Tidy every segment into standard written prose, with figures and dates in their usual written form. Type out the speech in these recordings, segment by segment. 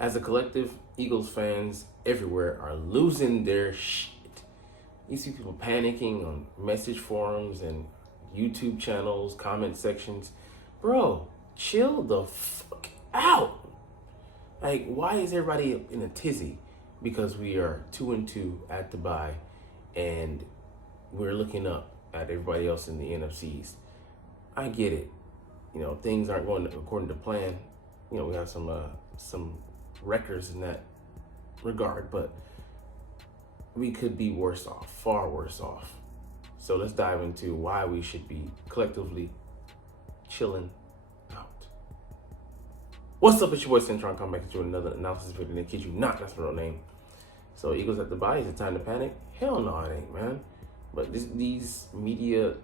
As a collective, Eagles fans everywhere are losing their shit. You see people panicking on message forums and YouTube channels, comment sections. Bro, chill the fuck out. Like, why is everybody in a tizzy? Because we are 2-2 at the bye, and we're looking up at everybody else in the NFC East. I get it. You know, things aren't going according to plan. You know, we have some records in that regard, but we could be worse off, far worse off. So let's dive into why we should be collectively chilling out. What's up, it's your boy Cintron, coming back to you with another analysis video. And kid you not, that's my real name. So Eagles at the bye, is it time to panic? Hell no, it ain't, man. But these media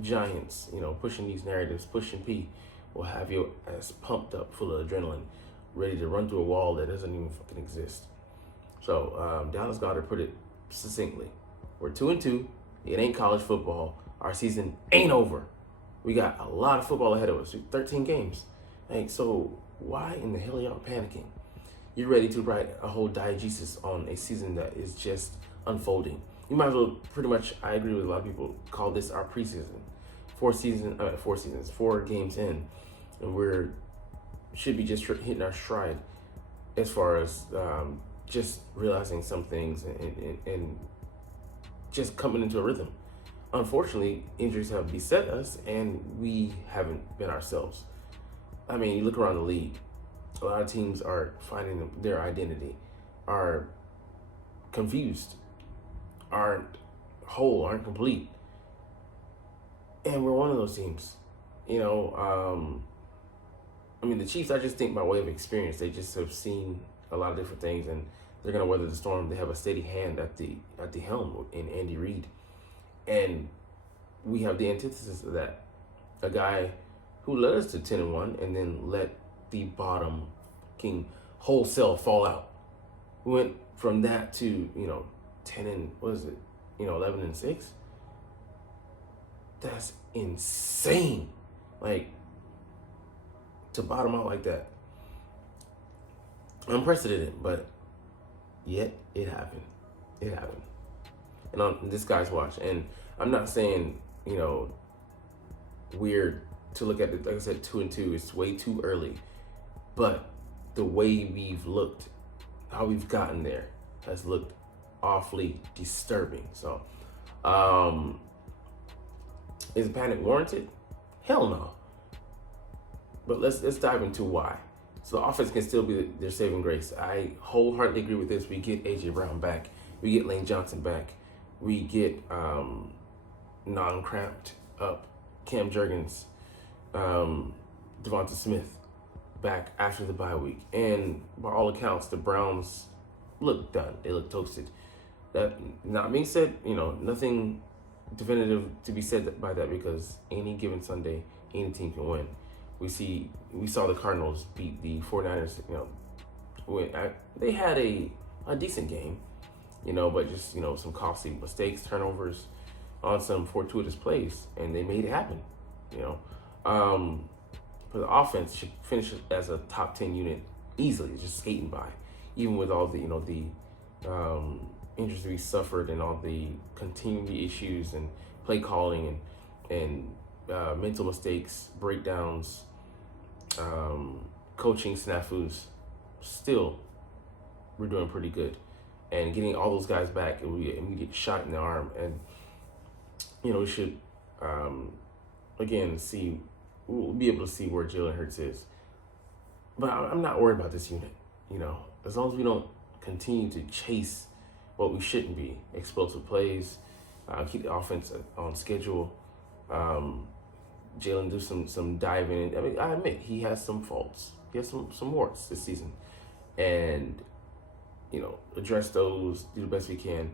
giants, you know, pushing these narratives, pushing P, will have you as pumped up, full of adrenaline, ready to run through a wall that doesn't even fucking exist. So Dallas Goddard put it succinctly. We're 2-2. It ain't college football. Our season ain't over. We got a lot of football ahead of us. 13 games. Like, so why in the hell are y'all panicking? You're ready to write a whole diegesis on a season that is just unfolding. You might as well, pretty much, I agree with a lot of people, call this our preseason. 4 games in, and we're should be just hitting our stride as far as just realizing some things and just coming into a rhythm. Unfortunately, injuries have beset us, and we haven't been ourselves. I mean, you look around the league, a lot of teams are finding their identity, are confused, aren't whole, aren't complete. And we're one of those teams. You know, I mean, the Chiefs, I just think by way of experience, they just have seen a lot of different things, and they're going to weather the storm. They have a steady hand at the helm in Andy Reid. And we have the antithesis of that. A guy who led us to 10-1 and then let the bottom king wholesale fall out. We went from that to, you know, 11-6. That's insane. Like, to bottom out like that. Unprecedented, but yet it happened. It happened. And on this guy's watch. And I'm not saying, you know, weird to look at it. Like I said, 2-2, it's way too early. But the way we've looked, how we've gotten there, has looked awfully disturbing. So, is panic warranted? Hell no. But let's dive into why. So the offense can still be their saving grace. I wholeheartedly agree with this. We get A.J. Brown back. We get Lane Johnson back. We get non-cramped up Cam Jurgens, Devonta Smith back after the bye week. And by all accounts, the Browns look done. They look toasted. That not being said, you know, nothing definitive to be said by that, because any given Sunday, any team can win. We saw the Cardinals beat the 49ers, you know, they had a decent game, you know, but just, you know, some costly mistakes, turnovers on some fortuitous plays, and they made it happen, you know. But the offense should finish as a top 10 unit easily, just skating by, even with all the, you know, the injuries we suffered and all the continuity issues and play calling and mental mistakes, breakdowns, coaching snafus. Still, we're doing pretty good. And getting all those guys back, and we get shot in the arm. And, you know, we should, again, we'll be able to see where Jalen Hurts is. But I'm not worried about this unit, you know. As long as we don't continue to chase what we shouldn't be, explosive plays, keep the offense on schedule, Jalen do some diving. I mean, I admit he has some faults. He has some warts this season, and, you know, address those, do the best we can.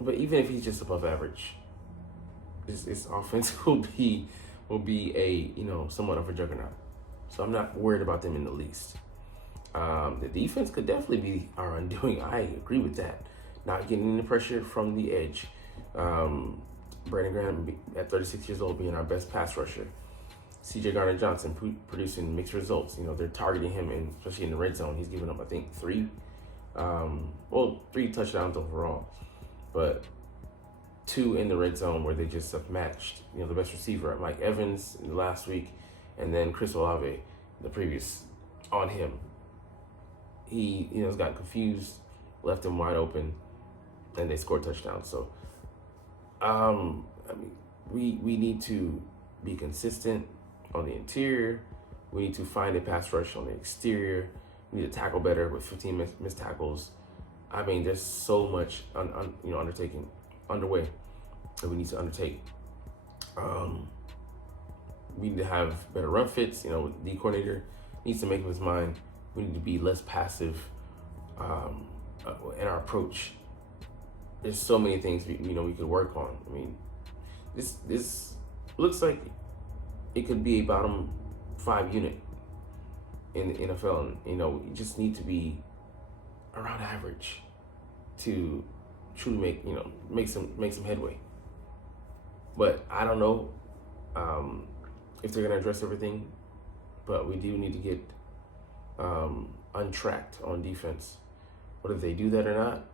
But even if he's just above average, this offense will be a, you know, somewhat of a juggernaut. So I'm not worried about them in the least. The defense could definitely be our undoing. I agree with that. Not getting any pressure from the edge. Brandon Graham, at 36 years old, being our best pass rusher. C.J. Gardner-Johnson producing mixed results. They're targeting him, and especially in the red zone. He's giving up, I think, three touchdowns overall, but 2 in the red zone where they just have matched, the best receiver, Mike Evans last week, and then Chris Olave the previous on him. He, has gotten confused, left him wide open, and they scored touchdowns. So, we need to be consistent on the interior. We need to find a pass rush on the exterior. We need to tackle better with 15 missed tackles. There's so much underway that we need to undertake. We need to have better run fits. The coordinator needs to make up his mind. We need to be less passive in our approach. There's so many things we could work on. This looks like it could be a bottom 5 unit in the NFL, and you just need to be around average to truly make some headway. But I don't know if they're gonna address everything, but we do need to get untracked on defense. Whether they do that or not,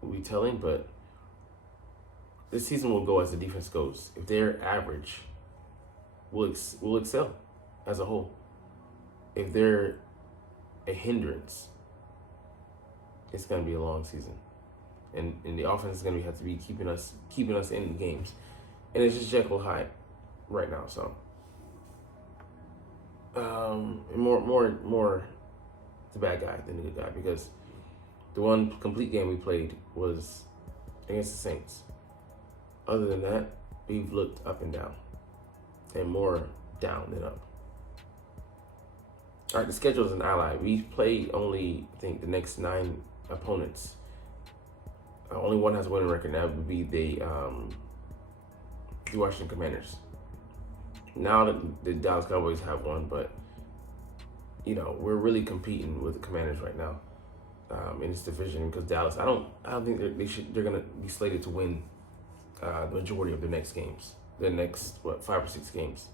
will be telling. But this season will go as the defense goes. If they're average, we'll excel as a whole. If they're a hindrance, it's going to be a long season, and the offense is going to have to be keeping us in games, and it's just Jekyll Hyde right now. So, more the bad guy than the good guy, because the one complete game we played was against the Saints. Other than that, we've looked up and down, and more down than up. All right, the schedule is an ally. We play only, I think, the next 9 opponents. Only one has a winning record, and that would be the Washington Commanders. Now that the Dallas Cowboys have one, but we're really competing with the Commanders right now in this division, because Dallas, I don't think they're gonna be slated to win the majority of their next games. The next 5 or 6 games.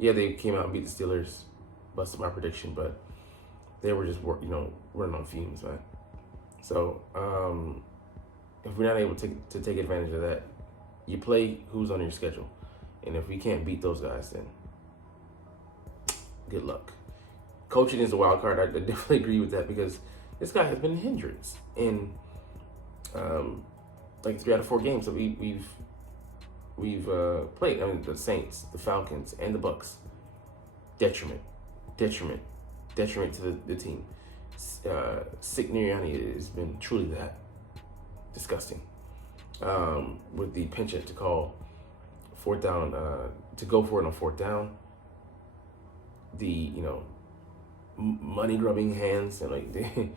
Yeah, they came out and beat the Steelers, busted my prediction, but they were just running on fumes, man. So if we're not able to take advantage of that, you play who's on your schedule, and if we can't beat those guys, then good luck. Coaching is a wild card. I definitely agree with that, because this guy has been a hindrance in like 3 out of 4 games that we've played. The Saints, the Falcons, and the Bucks. Detriment to the team. Sick Niriani has been truly that disgusting. With the penchant to call 4th down, to go for it on 4th down. The money grubbing hands, and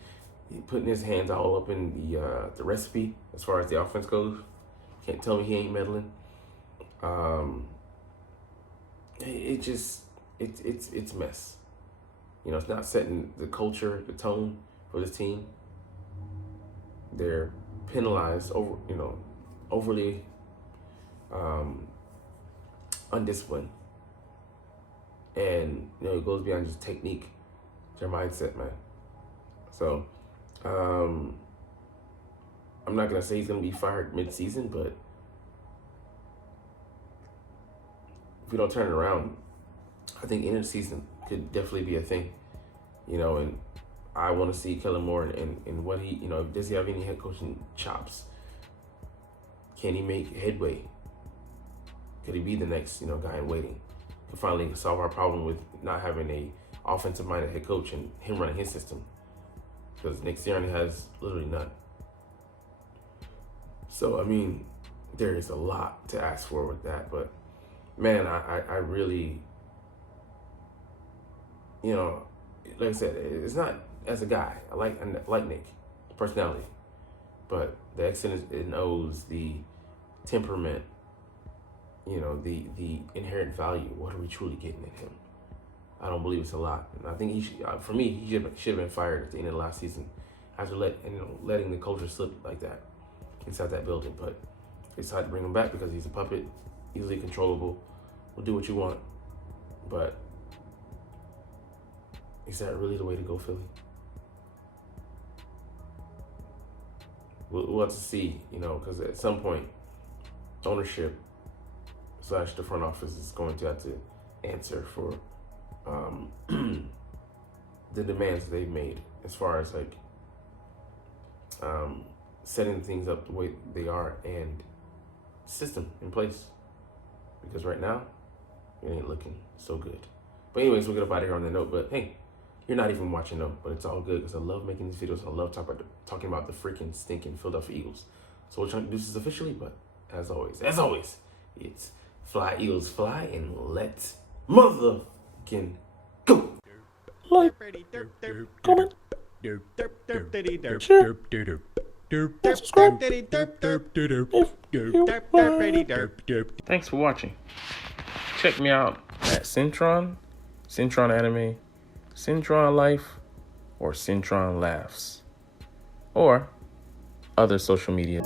putting his hands all up in the recipe as far as the offense goes. Can't tell me he ain't meddling. It's a mess. It's not setting the culture, the tone for this team. They're penalized overly undisciplined, and it goes beyond just technique, their mindset, man. So I'm not gonna say he's gonna be fired mid-season, but if we don't turn it around, I think end of the season could definitely be a thing, and I want to see Kellen Moore and what he, does he have any head coaching chops? Can he make headway? Could he be the next, guy in waiting to finally solve our problem with not having a offensive-minded head coach and him running his system? Because Nick Sirianni has literally none. So, there is a lot to ask for with that, but man, I really, like I said, it's not as a guy. I like Nick, personality, but the X's and O's, the temperament, the inherent value. What are we truly getting in him? I don't believe it's a lot. And I think he should have been fired at the end of the last season after letting the culture slip like that inside that building. But they decided to bring him back because he's a puppet, easily controllable, will do what you want. But Is that really the way to go, Philly? We'll have to see, because at some point, ownership / the front office is going to have to answer for the demands they've made as far as like setting things up the way they are and system in place. Because right now, it ain't looking so good. But anyways, we'll get up out of here on that note. But hey, you're not even watching though, but it's all good because I love making these videos. I love talking about the freaking stinking Philadelphia Eagles. So we're trying to do this officially, but as always, it's fly Eagles fly and let's motherfucking go. Like, comment, share, subscribe. Thanks for watching. Check me out at Cintron Anime, Cintron Life, or Cintron Laughs, or other social media.